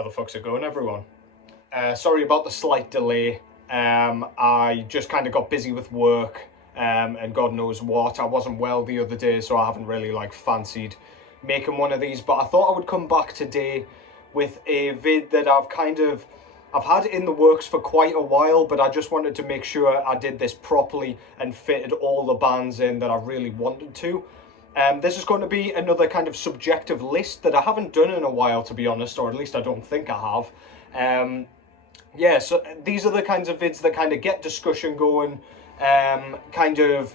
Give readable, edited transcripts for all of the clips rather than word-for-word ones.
How the fuck's it going, everyone? Sorry about the slight delay. I just kind of got busy with work, and God knows what. I wasn't well the other day, so I haven't really fancied making one of these. But I thought I would come back today with a vid that I've had in the works for quite a while, but I just wanted to make sure I did this properly and fitted all the bands in that I really wanted to. This is going to be another kind of subjective list that I haven't done in a while, to be honest, or at least I don't think I have. Yeah, so these are the kinds of vids that kind of get discussion going, kind of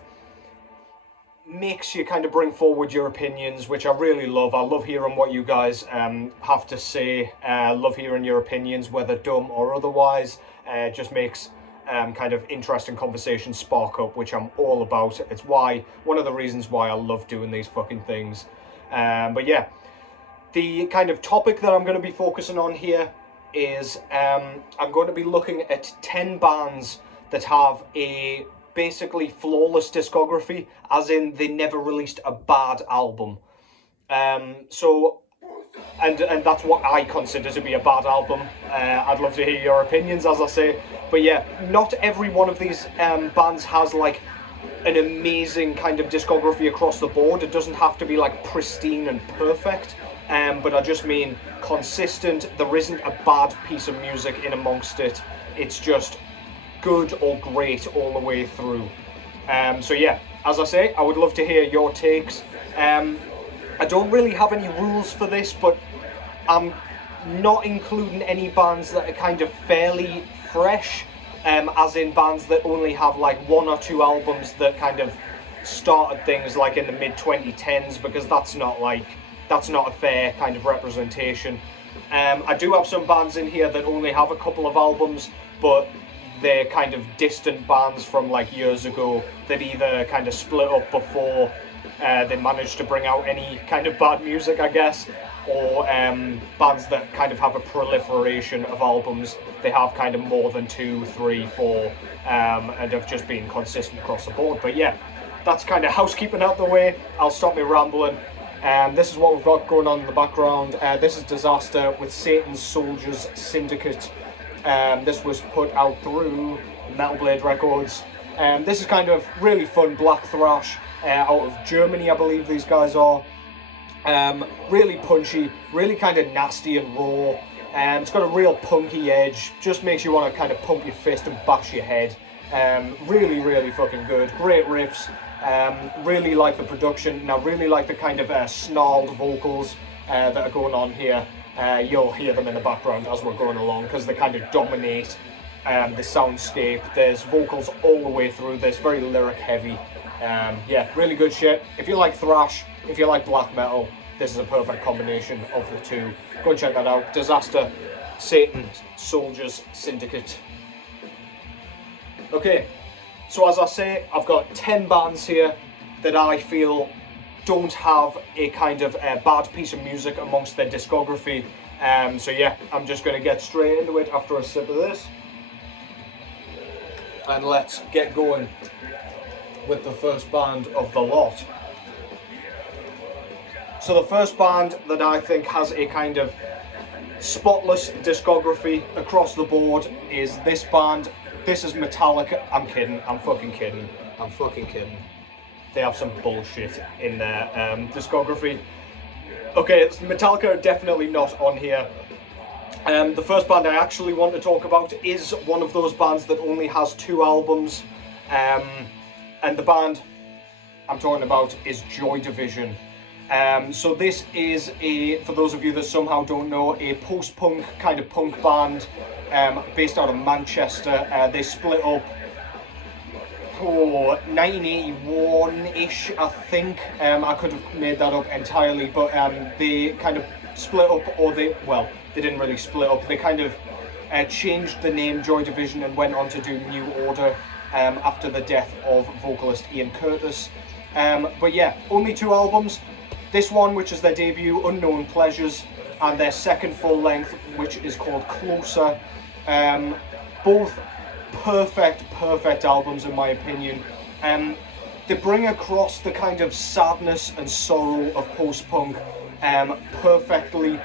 makes you kind of bring forward your opinions, which I really love. I love hearing what you guys have to say. Love hearing your opinions, whether dumb or otherwise. Just makes kind of interesting conversations spark up, which I'm all about. It's one of the reasons why I love doing these fucking things. But yeah, the kind of topic that I'm going to be focusing on here is I'm going to be looking at 10 bands that have a basically flawless discography, as in they never released a bad album. And that's what I consider to be a bad album. I'd love to hear your opinions, as I say. But yeah, not every one of these bands has an amazing kind of discography across the board. It doesn't have to be pristine and perfect. But I just mean consistent. There isn't a bad piece of music in amongst it. It's just good or great all the way through. So yeah, as I say, I would love to hear your takes. I don't really have any rules for this, but I'm not including any bands that are kind of fairly fresh, as in bands that only have one or two albums that kind of started things in the mid-2010s, because that's not a fair kind of representation. I do have some bands in here that only have a couple of albums, but they're kind of distant bands from years ago that either kind of split up before they managed to bring out any kind of bad music, I guess, or bands that kind of have a proliferation of albums. They have kind of more than 2, 3, 4, and have just been consistent across the board. But yeah, that's kind of housekeeping out the way. I'll stop me rambling. This is what we've got going on in the background. This is Disaster with Satan's Soldiers Syndicate. This was put out through Metal Blade Records. This is kind of really fun black thrash out of Germany, I believe these guys are. Really punchy, really kind of nasty and raw. It's got a real punky edge, just makes you want to kind of pump your fist and bash your head. Really, really fucking good. Great riffs. Really like the production, and I really like the kind of snarled vocals that are going on here. You'll hear them in the background as we're going along, because they kind of dominate the soundscape. There's vocals all the way through this, very lyric heavy. Yeah, really good shit. If you like thrash, if you like black metal, this is a perfect combination of the two. Go and check that out. Disaster, Satan's Soldiers Syndicate. Okay, so as I say, I've got 10 bands here that I feel don't have a kind of bad piece of music amongst their discography. So yeah, I'm just going to get straight into it after a sip of this. And let's get going with the first band of the lot. So the first band that I think has a kind of spotless discography across the board is this band. This is Metallica. I'm kidding. I'm fucking kidding. I'm fucking kidding. They have some bullshit in their discography. Okay, Metallica are definitely not on here. The first band I actually want to talk about is one of those bands that only has 2 albums. And the band I'm talking about is Joy Division. So this is for those of you that somehow don't know, a post-punk kind of punk band based out of Manchester. They split up 1981-ish, I think. I could have made that up entirely, but they kind of split up, or they didn't really split up. They kind of changed the name Joy Division and went on to do New Order after the death of vocalist Ian Curtis. But yeah, only 2 albums. This one, which is their debut, Unknown Pleasures, and their second full length, which is called Closer. Both perfect albums in my opinion. They bring across the kind of sadness and sorrow of post-punk perfectly.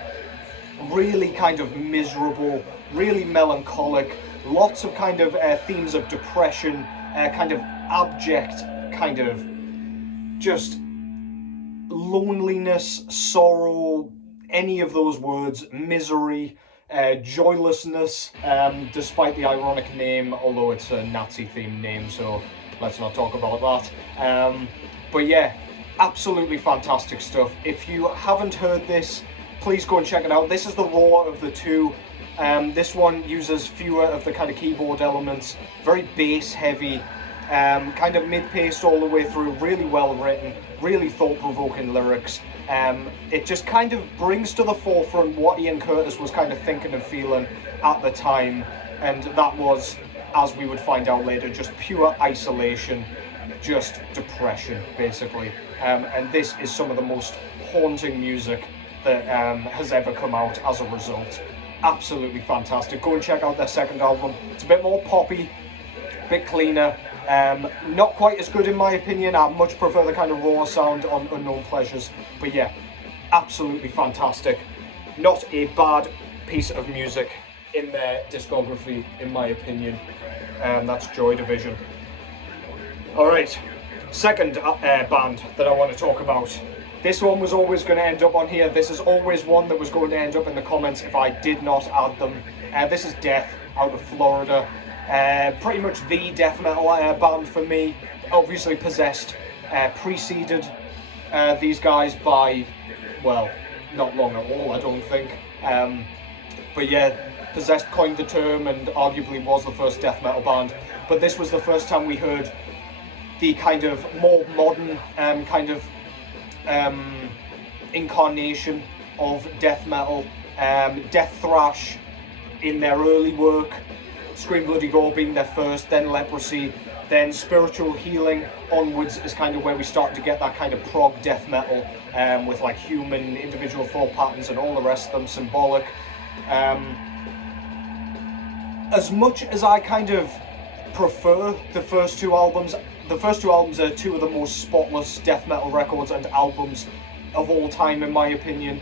really kind of miserable, really melancholic, lots of kind of themes of depression, kind of abject, kind of just loneliness, sorrow, any of those words, misery, joylessness, despite the ironic name, although it's a Nazi-themed name, so let's not talk about that. But yeah, absolutely fantastic stuff. If you haven't heard this, please go and check it out. This is the raw of the two. This one uses fewer of the kind of keyboard elements, very bass heavy, kind of mid-paced all the way through, really well written, really thought-provoking lyrics. It just kind of brings to the forefront what Ian Curtis was kind of thinking and feeling at the time, and that was, as we would find out later, just pure isolation, just depression, basically. And this is some of the most haunting music that has ever come out as a result. Absolutely fantastic. Go and check out their second album. It's a bit more poppy, a bit cleaner. Not quite as good in my opinion. I much prefer the kind of raw sound on Unknown Pleasures. But yeah, absolutely fantastic. Not a bad piece of music in their discography, in my opinion. That's Joy Division. Alright, second band that I want to talk about. This one was always going to end up on here. This is always one that was going to end up in the comments if I did not add them. This is Death, out of Florida. Pretty much the death metal band for me. Obviously Possessed preceded these guys by, well, not long at all, I don't think. But yeah, Possessed coined the term and arguably was the first death metal band. But this was the first time we heard the kind of more modern kind of incarnation of death metal. Death thrash in their early work, Scream Bloody Gore being their first, then Leprosy, then Spiritual Healing onwards is kind of where we start to get that kind of prog death metal with like Human, Individual Thought Patterns and all the rest of them, Symbolic. As much as I kind of prefer the first two albums are two of the most spotless death metal records and albums of all time in my opinion.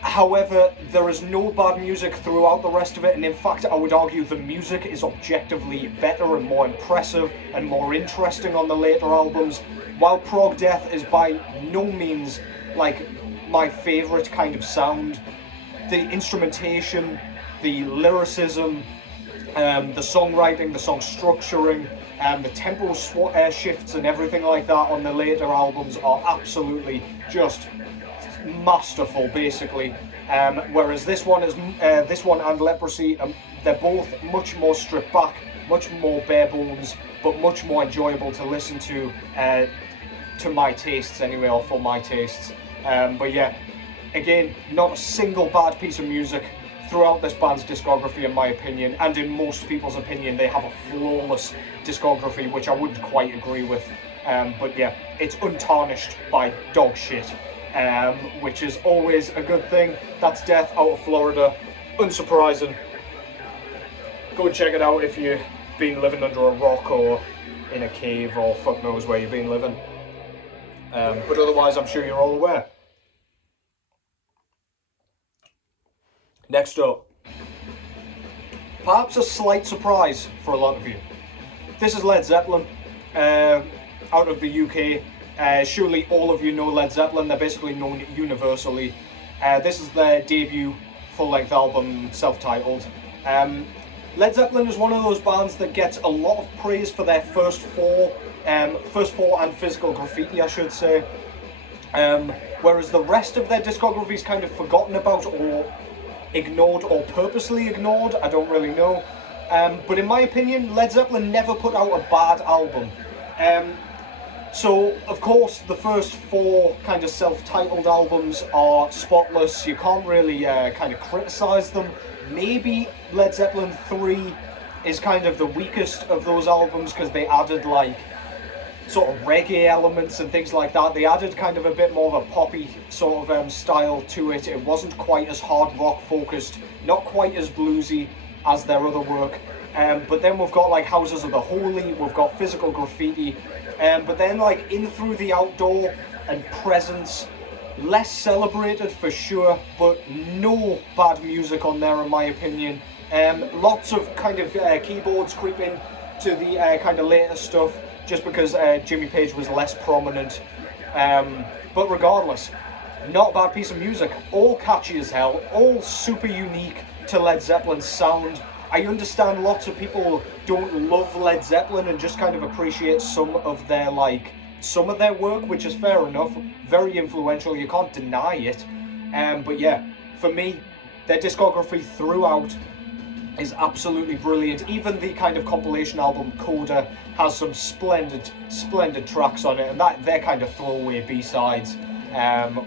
However, there is no bad music throughout the rest of it, and in fact I would argue the music is objectively better and more impressive and more interesting on the later albums. While prog death is by no means like my favourite kind of sound, the instrumentation, the lyricism, the songwriting, the song structuring, the tempo shifts and everything like that on the later albums are absolutely just masterful, basically. Whereas this one and Leprosy, they're both much more stripped back, much more bare bones, but much more enjoyable to listen to my tastes anyway, or for my tastes. But yeah, again, not a single bad piece of music throughout this band's discography, in my opinion, and in most people's opinion, they have a flawless discography, which I wouldn't quite agree with. But yeah, it's untarnished by dog shit, which is always a good thing. That's Death out of Florida. Unsurprising. Go and check it out if you've been living under a rock or in a cave or fuck knows where you've been living. But otherwise, I'm sure you're all aware. Next up, perhaps a slight surprise for a lot of you. This is Led Zeppelin, out of the UK. Surely all of you know Led Zeppelin, they're basically known universally. This is their debut full-length album, self-titled. Led Zeppelin is one of those bands that gets a lot of praise for their first four and Physical Graffiti, I should say. Whereas the rest of their discography is kind of forgotten about or ignored or purposely ignored, I don't really know. But in my opinion, Led Zeppelin never put out a bad album. So, of course, the first four kind of self-titled albums are spotless. You can't really kind of criticise them. Maybe Led Zeppelin 3 is kind of the weakest of those albums because they added like sort of reggae elements and things like that. They added kind of a bit more of a poppy sort of style to it. It wasn't quite as hard rock focused, not quite as bluesy as their other work. But then we've got like Houses of the Holy, we've got Physical Graffiti, but then like In Through the Outdoor and Presence less celebrated for sure, but no bad music on there in my opinion. Lots of kind of keyboards creeping to the kind of later stuff, just because Jimmy Page was less prominent. But regardless, not a bad piece of music. All catchy as hell, all super unique to Led Zeppelin's sound. I understand lots of people don't love Led Zeppelin and just kind of appreciate some of their work, which is fair enough. Very influential, you can't deny it. But yeah, for me, their discography throughout is absolutely brilliant. Even the kind of compilation album Coda has some splendid tracks on it, and they're kind of throwaway B-sides,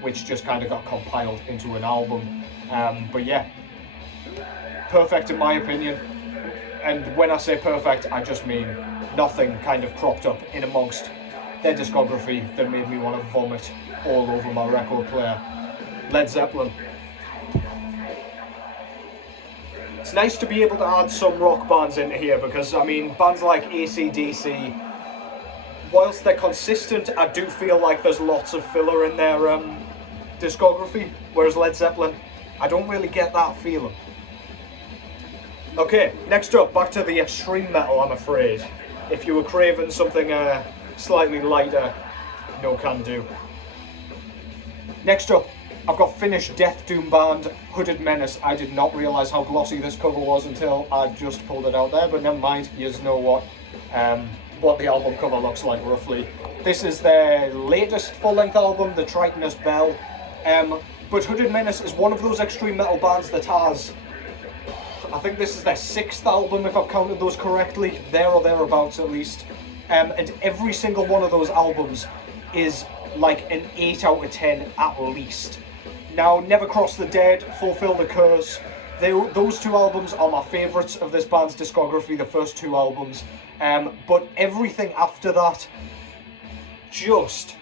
which just kind of got compiled into an album. But yeah, perfect in my opinion. And when I say perfect, I just mean nothing kind of cropped up in amongst their discography that made me want to vomit all over my record player. Led Zeppelin. It's nice to be able to add some rock bands into here, because I mean, bands like AC/DC, whilst they're consistent, I do feel like there's lots of filler in their discography, whereas Led Zeppelin, I don't really get that feeling. Okay, next up, back to the extreme metal, I'm afraid. If you were craving something slightly lighter, no can do. Next up, I've got Finnish death doom band Hooded Menace. I did not realise how glossy this cover was until I just pulled it out there, but never mind, you just know what the album cover looks like roughly. This is their latest full-length album, The Tritonus Bell. But Hooded Menace is one of those extreme metal bands that has, I think this is their 6th album if I've counted those correctly, there or thereabouts at least. And every single one of those albums is like an 8 out of 10 at least. Now, Never Cross the Dead, Fulfill the Curse, those 2 albums are my favourites of this band's discography, the first 2 albums. But everything after that, just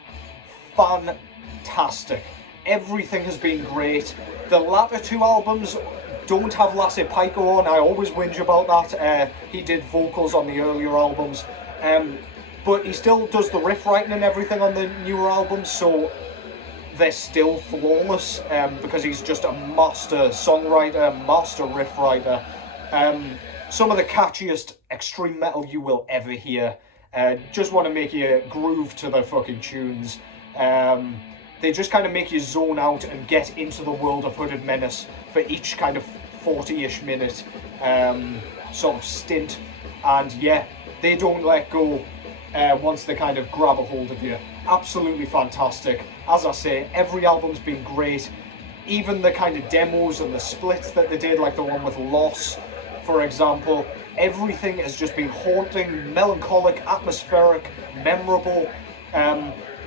fantastic. Everything has been great. The latter 2 albums don't have Lasse Pico on. I always whinge about that. He did vocals on the earlier albums. But he still does the riff writing and everything on the newer albums, so they're still flawless, because he's just a master songwriter, master riff writer. Some of the catchiest extreme metal you will ever hear. Just want to make you groove to the fucking tunes. They just kind of make you zone out and get into the world of Hooded Menace for each kind of 40-ish minute sort of stint. And yeah, they don't let go once they kind of grab a hold of you. Absolutely fantastic. As I say, every album's been great. Even the kind of demos and the splits that they did, like the one with Loss, for example, everything has just been haunting, melancholic, atmospheric, memorable.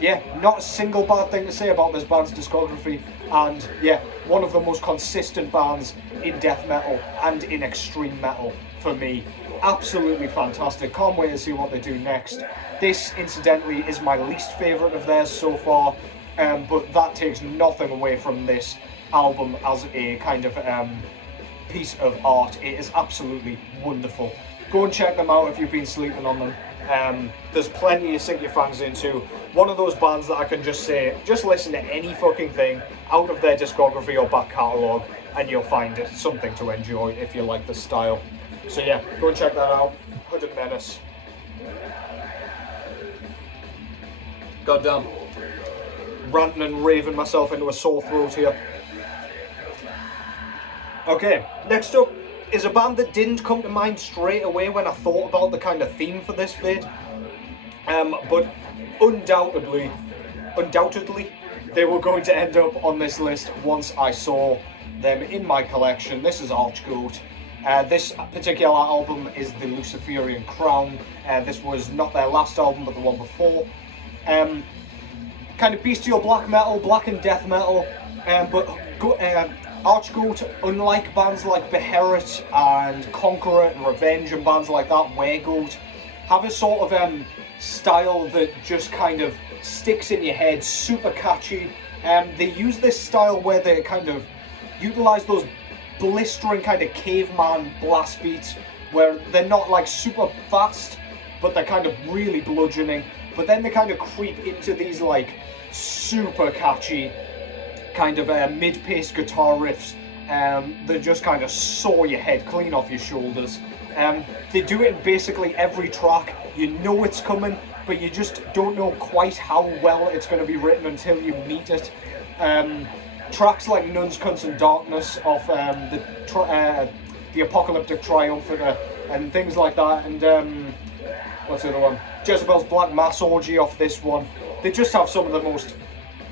Yeah, not a single bad thing to say about this band's discography, and yeah, one of the most consistent bands in death metal and in extreme metal for me. Absolutely fantastic. Can't wait to see what they do next. This, incidentally, is my least favourite of theirs so far, but that takes nothing away from this album as a kind of piece of art. It is absolutely wonderful. Go and check them out if you've been sleeping on them. There's plenty to sink your fangs into. One of those bands that I can just say, just listen to any fucking thing out of their discography or back catalogue, and you'll find it something to enjoy if you like the style. So yeah, go and check that out. Hooded Menace. Goddamn. Ranting and raving myself into a sore throat here. Okay, next up is a band that didn't come to mind straight away when I thought about the kind of theme for this vid. But undoubtedly, they were going to end up on this list once I saw them in my collection. This is Archbold. This particular album is the Luciferian Crown. This was not their last album, but the one before. Kind of bestial black metal, black and death metal, but Archbold, unlike bands like Beherit and Conqueror and Revenge and bands like that, Weregoat, have a sort of style that just kind of sticks in your head, super catchy. They use this style where they kind of utilize those blistering kind of caveman blast beats where they're not like super fast, but they're kind of really bludgeoning. But then they kind of creep into these like super catchy kind of mid-paced guitar riffs that just kind of saw your head clean off your shoulders. They do it in basically every track. You know it's coming, but you just don't know quite how well it's going to be written until you meet it. Tracks like Nuns, Cunts and Darkness off the Apocalyptic Triumphant and things like that, and what's the other one? Jezebel's Black Mass Orgy off this one. They just have some of the most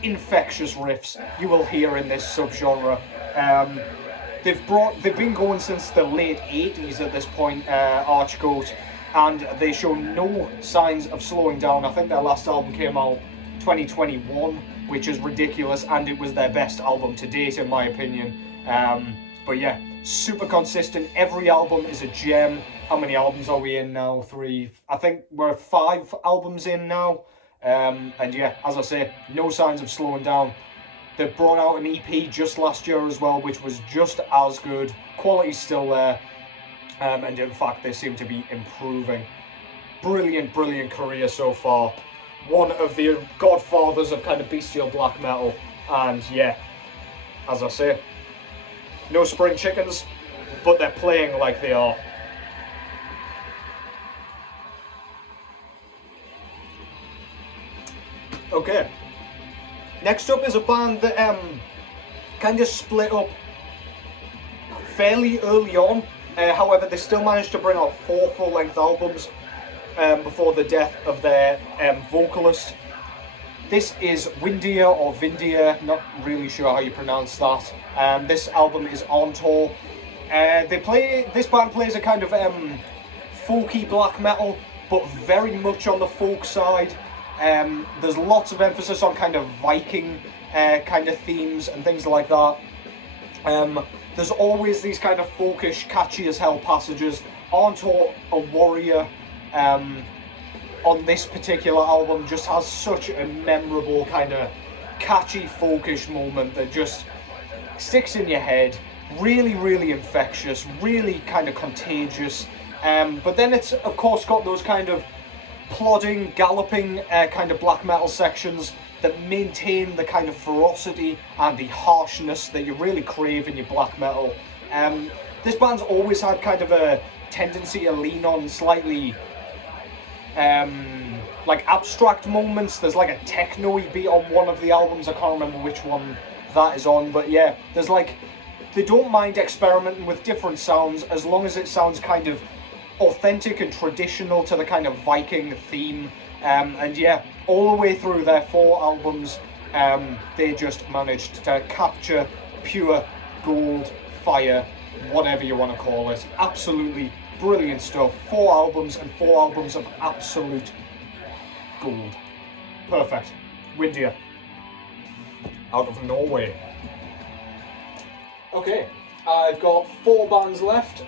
infectious riffs you will hear in this subgenre. They've been going since the late 80s at this point, Archbold, and they show no signs of slowing down. I think their last album came out 2021, which is ridiculous, and it was their best album to date in my opinion. But yeah, super consistent. Every album is a gem. How many albums are we in now? 3. I think we're 5 albums in now. And yeah, as I say, no signs of slowing down. They brought out an EP just last year as well, which was just as good. Quality's still there. And in fact, they seem to be improving. Brilliant, brilliant career so far. One of the godfathers of kind of bestial black metal. And yeah, as I say, no spring chickens, but they're playing like they are. Okay, next up is a band that kind of split up fairly early on. However, they still managed to bring out 4 full-length albums before the death of their vocalist. This is Windier or Windier, not really sure how you pronounce that. This album is on tour. This band plays a kind of folky black metal, but very much on the folk side. There's lots of emphasis on kind of Viking kind of themes and things like that. There's always these kind of folkish, catchy as hell passages. Arntor, a warrior, on this particular album just has such a memorable kind of catchy folkish moment that just sticks in your head. Really, really infectious, really kind of contagious. But then it's of course got those kind of plodding, galloping kind of black metal sections that maintain the kind of ferocity and the harshness that you really crave in your black metal. This band's always had kind of a tendency to lean on slightly like abstract moments. There's like a techno-y beat on one of the albums, I can't remember which one that is on, but yeah, there's like, they don't mind experimenting with different sounds as long as it sounds kind of authentic and traditional to the kind of Viking theme. And yeah, all the way through their 4 albums, they just managed to capture pure gold, fire, whatever you want to call it. Absolutely brilliant stuff. 4 albums and 4 albums of absolute gold. Perfect. Windier. Out of Norway. Okay, I've got 4 bands left.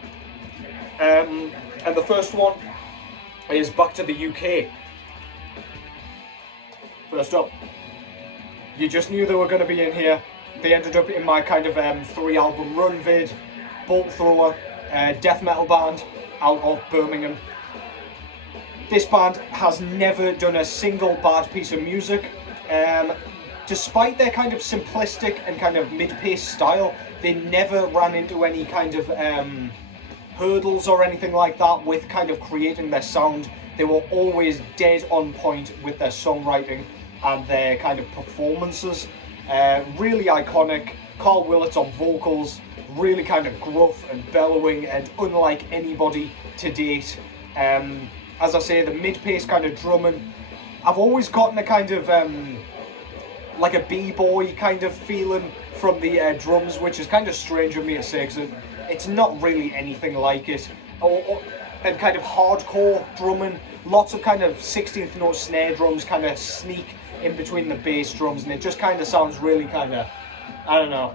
And the first one is back to the UK. First up, you just knew they were going to be in here. They ended up in my kind of 3-album run vid. Bolt Thrower, death metal band out of Birmingham. This band has never done a single bad piece of music. Despite their kind of simplistic and kind of mid-paced style, they never ran into any kind of hurdles or anything like that with kind of creating their sound. They were always dead on point with their songwriting and their kind of performances. Really iconic. Carl Willits on vocals, really kind of gruff and bellowing and unlike anybody to date. As I say, the mid-pace kind of drumming. I've always gotten a kind of like a b-boy kind of feeling from the drums, which is kind of strange of me to say because it's not really anything like it. And kind of hardcore drumming, lots of kind of 16th note snare drums kind of sneak in between the bass drums, and it just kind of sounds really kind of, I don't know,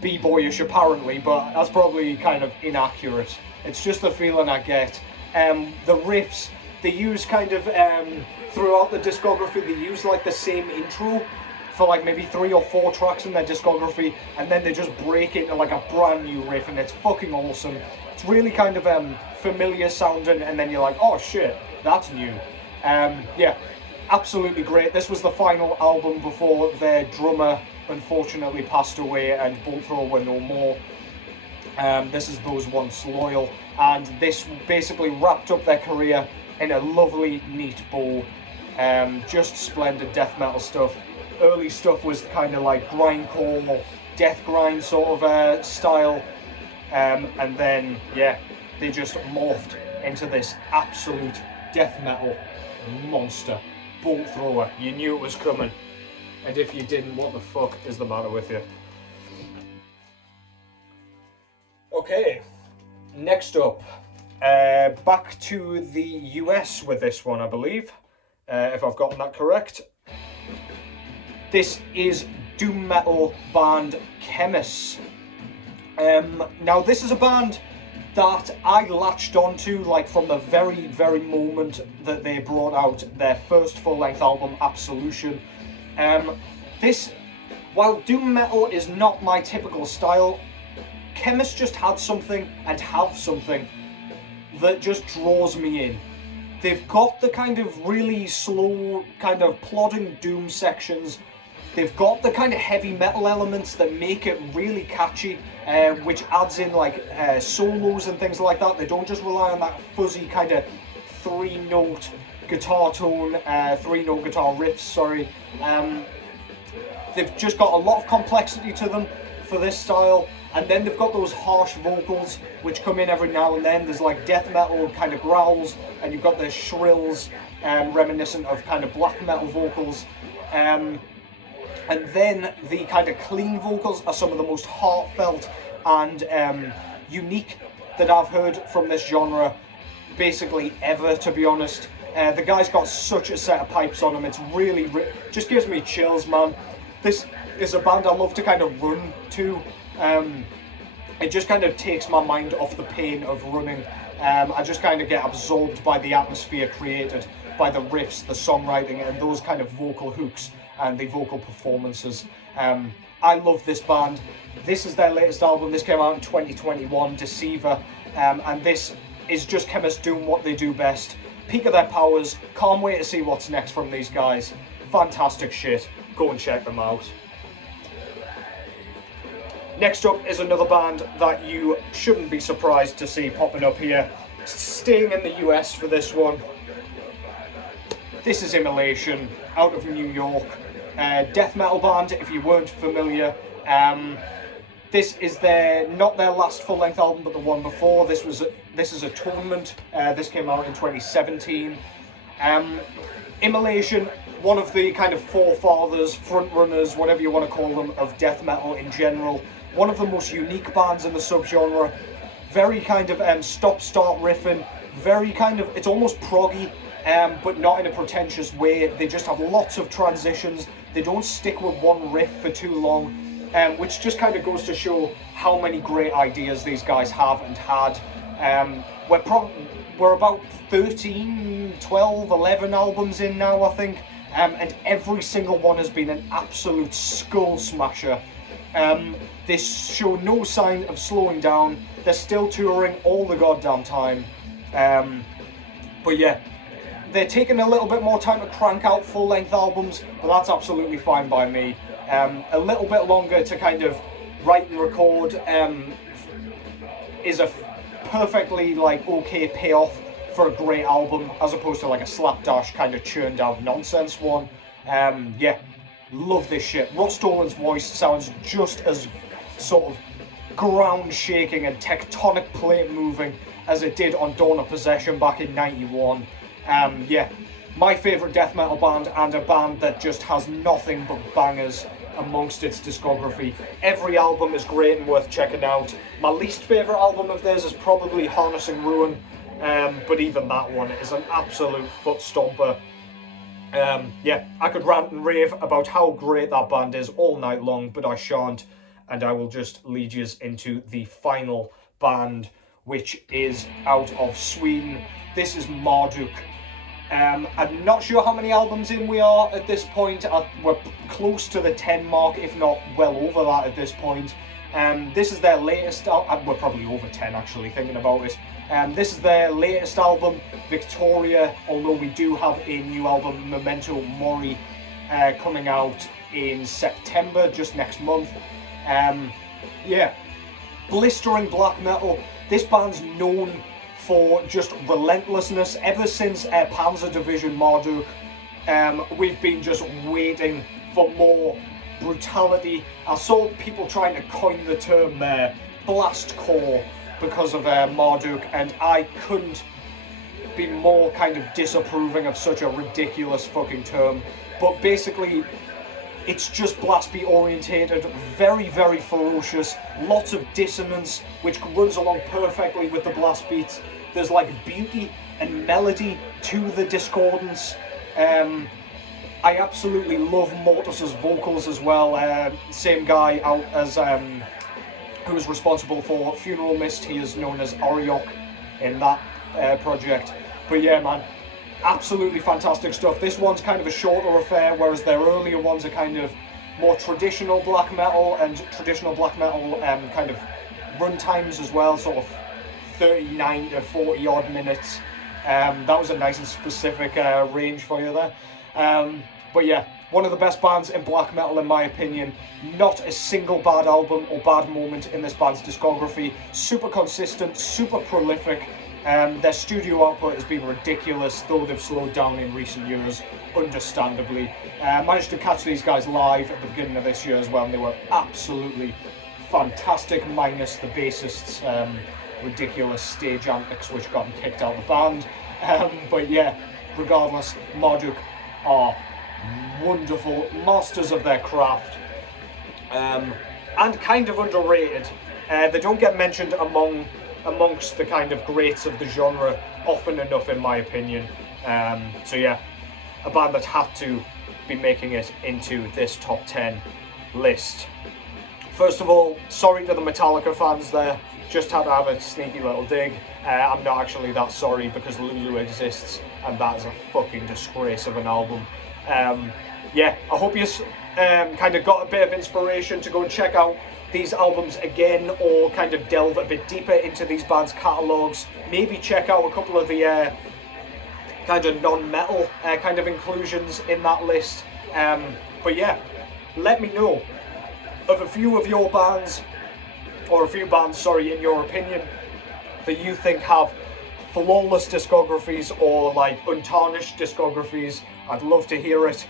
b-boyish apparently, but that's probably kind of inaccurate. It's just the feeling I get. The riffs, they use kind of, throughout the discography, they use like the same intro for like maybe 3 or 4 tracks in their discography, and then they just break it into like a brand new riff, and it's fucking awesome. It's really kind of familiar sounding, and then you're like, oh shit, that's new. Yeah, absolutely great. This was the final album before their drummer unfortunately passed away and Bolt Thrower were no more. This is Those Once Loyal, and this basically wrapped up their career in a lovely, neat bow. Just splendid death metal stuff. Early stuff was kind of like grindcore, death grind sort of style, and then yeah, they just morphed into this absolute death metal monster. Bolt Thrower, you knew it was coming, and if you didn't, what the fuck is the matter with you? Okay, next up, back to the US with this one, I believe, if I've gotten that correct. This is doom metal band Chemists. Now this is a band that I latched onto like from the very, very moment that they brought out their first full-length album, Absolution. While doom metal is not my typical style, Chemists just had something and have something that just draws me in. They've got the kind of really slow, kind of plodding doom sections. They've got the kind of heavy metal elements that make it really catchy, which adds in like solos and things like that. They don't just rely on that fuzzy kind of three-note guitar tone, three-note guitar riffs, sorry. They've just got a lot of complexity to them for this style. And then they've got those harsh vocals which come in every now and then. There's like death metal kind of growls, and you've got the shrills reminiscent of kind of black metal vocals. And then the kind of clean vocals are some of the most heartfelt and unique that I've heard from this genre basically ever, to be honest. The guy's got such a set of pipes on him, it's really, just gives me chills, man. This is a band I love to kind of run to. It just kind of takes my mind off the pain of running. I just kind of get absorbed by the atmosphere created, by the riffs, the songwriting, and those kind of vocal hooks and the vocal performances. I love this band. This is their latest album. This came out in 2021, Deceiver, and this is just Chemists doing what they do best. Peak of their powers. Can't wait to see what's next from these guys. Fantastic shit. Go and check them out. Next up is another band that you shouldn't be surprised to see popping up here. Staying in the US for this one. This is Immolation, out of New York. Death metal band, if you weren't familiar. This is not their last full-length album, but the one before. This is Atonement. This came out in 2017. Immolation, one of the kind of forefathers, frontrunners, whatever you want to call them, of death metal in general. One of the most unique bands in the subgenre. Very kind of stop-start riffing. Very kind of, it's almost proggy, but not in a pretentious way. They just have lots of transitions. They don't stick with one riff for too long, which just kind of goes to show how many great ideas these guys have and had. We're about 13, 12, 11 albums in now, I think, and every single one has been an absolute skull smasher. They show no sign of slowing down. They're still touring all the goddamn time. But yeah, they're taking a little bit more time to crank out full-length albums, but that's absolutely fine by me. A little bit longer to kind of write and record is a perfectly like okay payoff for a great album, as opposed to like a slapdash kind of churned out nonsense one. Yeah, love this shit. Rod Stolan's voice sounds just as sort of ground shaking and tectonic plate moving as it did on Dawn of Possession back in '91. Yeah, my favourite death metal band, and a band that just has nothing but bangers amongst its discography. Every album is great and worth checking out. My least favourite album of theirs is probably Harnessing Ruin, but even that one is an absolute foot stomper. Yeah, I could rant and rave about how great that band is all night long, but I shan't, and I will just lead you into the final band, which is out of Sweden. This is Marduk. I'm not sure how many albums in we are at this point. We're close to the 10 mark, if not well over that at this point. This is their latest, we're probably over 10 actually, thinking about it. This is their latest album, Victoria, although we do have a new album, Memento Mori, coming out in September, just next month. Yeah, blistering black metal. This band's known for just relentlessness. Ever since Panzer Division Marduk, we've been just waiting for more brutality. I saw people trying to coin the term blastcore because of Marduk, and I couldn't be more kind of disapproving of such a ridiculous fucking term. But basically, it's just blast beat orientated, very, very ferocious, lots of dissonance, which runs along perfectly with the blast beats. There's like beauty and melody to the discordance. I absolutely love Mortis's vocals as well. Same guy out as who is responsible for Funeral Mist. He is known as Oriok in that project. But yeah, man, absolutely fantastic stuff. This one's kind of a shorter affair, whereas their earlier ones are kind of more traditional black metal, and traditional black metal kind of run times as well, sort of 39 to 40 odd minutes. That was a nice and specific range for you there. But yeah, one of the best bands in black metal in my opinion. Not a single bad album or bad moment in this band's discography. Super consistent, super prolific. Their studio output has been ridiculous, though they've slowed down in recent years, understandably. Managed to catch these guys live at the beginning of this year as well, and they were absolutely fantastic, minus the bassist's ridiculous stage antics which got him kicked out of the band. But yeah, regardless, Marduk are wonderful, masters of their craft, and kind of underrated. They don't get mentioned amongst the kind of greats of the genre often enough, in my opinion. So yeah, a band that had to be making it into this top 10 list. First of all, sorry to the Metallica fans there, just had to have a sneaky little dig. I'm not actually that sorry, because Lulu exists, and that is a fucking disgrace of an album. Yeah, I hope you kind of got a bit of inspiration to go and check out these albums again, or kind of delve a bit deeper into these bands' catalogues. Maybe check out a couple of the kind of non-metal kind of inclusions in that list. But yeah, let me know of a few of your bands, or a few bands, sorry, in your opinion, that you think have flawless discographies or like untarnished discographies. I'd love to hear it.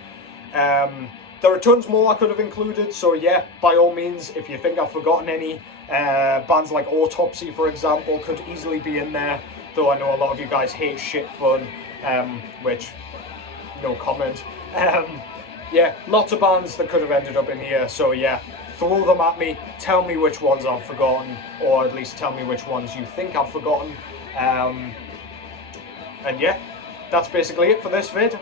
There are tons more I could have included, so yeah, by all means, if you think I've forgotten any, bands like Autopsy, for example, could easily be in there, though I know a lot of you guys hate shit fun, which, no comment. Yeah, lots of bands that could have ended up in here, so yeah, throw them at me, tell me which ones I've forgotten, or at least tell me which ones you think I've forgotten. And yeah, that's basically it for this vid.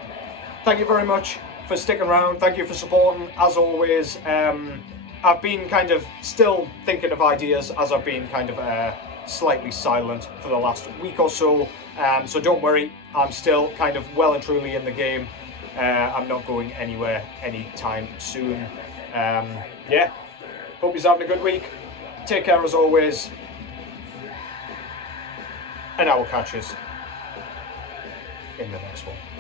Thank you very much for sticking around, thank you for supporting, as always. I've been kind of still thinking of ideas as I've been kind of slightly silent for the last week or so, so don't worry, I'm still kind of well and truly in the game. I'm not going anywhere anytime soon. Yeah, hope you're having a good week, take care as always, and I will catch you in the next one.